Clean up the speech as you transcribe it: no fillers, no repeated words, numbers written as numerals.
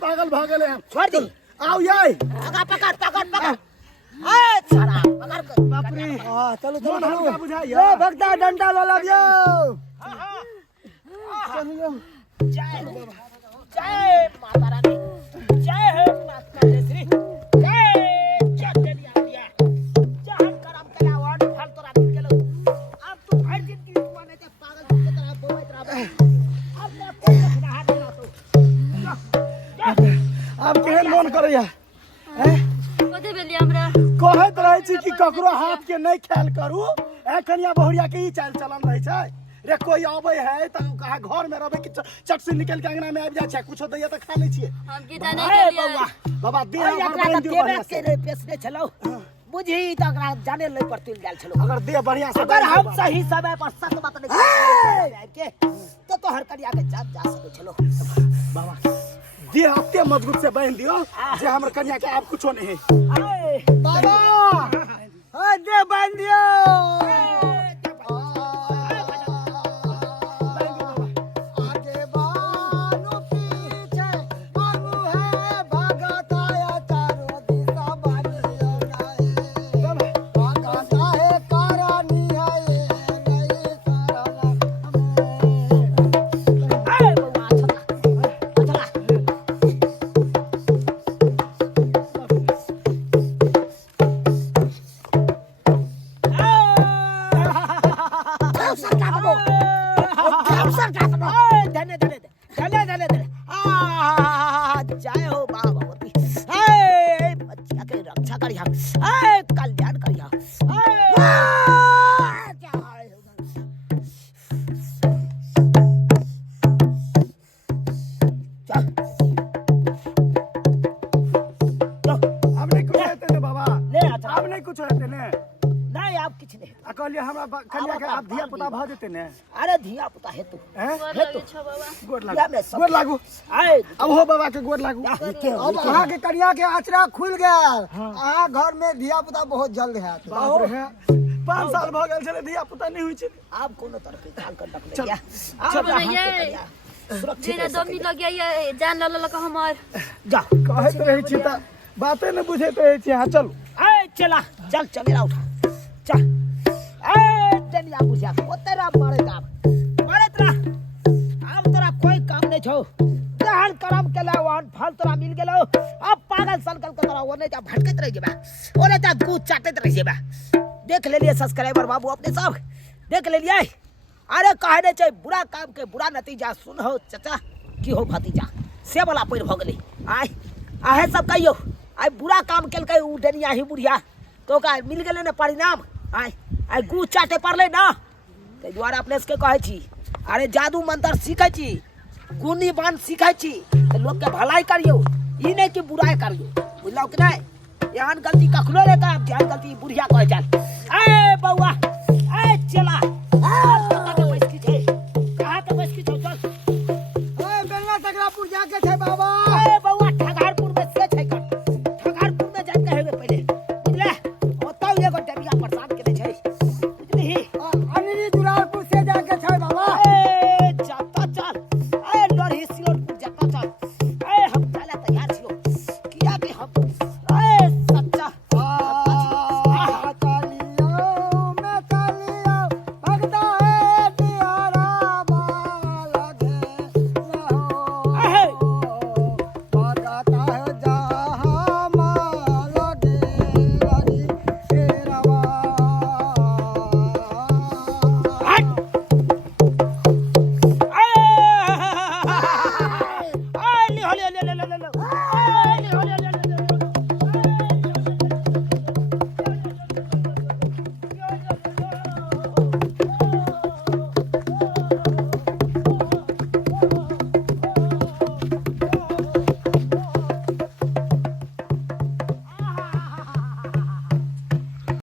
पागल भागल है छोड़ दी आओ ये पकड़ पकड़ पकड़ पकड़ ए सारा पकड़ कर बाप रे हां चलो चलो का बुझाई ए भक्ता डंडा लो लगियो चलो जय जय माता रानी जय हे माता श्री जय चटनिया दिया जहन करम कला वन फल तोरा मिल गेलो अब तू हर दिन की माने ते पागल की तरह बोलत रह अब मैं कोई ना हाथ देना तो अब केहन मन करैया हैं कते बेली हमरा कहत रहै छी कि ककरो हाथ के नहीं ख्याल करू एखनिया बहुरिया के ई चाल चलन रहै छै रे कोई आबै है त कहा घर में रहबे कि चट से निकल के अंगना में आबि जाय छै कुछो दैया त खा लै छियै हम की जाने के लिए बाबा दे एकरा त देबे के पेसने छलौ बुझी त एकरा जाने ले पड़तिल गेल छलौ अगर दे बढ़िया से अगर हम सही समय पर सत बात नहीं के तो हर करिया के जा सके छलो बाबा दे हफ्ते मजबूत से बांध दियो जे हमर कन्या के आप कुछो नहीं है बाबा हां दे बांध दियो आप धिया पुता भ जेते ने अरे धिया पुता हेतु गोड़ लागू आए अब हो बाबा के गोड़ लागू अब अहाँ के कन्या के आचरा खुल गेल अहाँ घर में धिया पुता बहुत जल्द हैत बाप रे 5 साल भ गेल छले धिया पुता नहीं होई छै आप कोनो तरह के ख्याल कर रख चल, लिया अब ये सुरक्षित मेरा दम नहीं लग गया ये जान ल लक हमर जा कहत रही छी त बाते न बुझैत रही छी हां चल ए चला चल चमेरा उठा चल ए डनिया बुझा ओ तेरा मारे काम मारे तेरा अब तेरा कोई काम नहीं छौ जहन करम केला वन फल तोरा मिल गेलो अब पागल सनकल के तरह ओने जा भटकत रह जेबा ओने जा दूध चाटत रह जेबा देख ले लिए सब्सक्राइबर बाबू अपने सब देख ले लिए अरे कहे नहीं चाहिए बुरा काम के बुरा नतीजा सुन हो चाचा की हो भतीजा से वाला पैर भ गेलै आय आहे सब कहियो आय बुरा काम केलकै उ डनिया ही बुढ़िया तो का मिल गेलै ने परिणाम आय आय गू चाटे पड़ले ना ते द्वारा अपने से कहे छी अरे जादू मंत्र सीखे छी गुनी बान सीखे छी ते लोग के भलाई करियो ई नहीं कि बुराई करियो बुझलौ कि नहीं एहन गलती कखनो नहीं करब जेहन गलती बुढ़िया कहे चल ए बौआ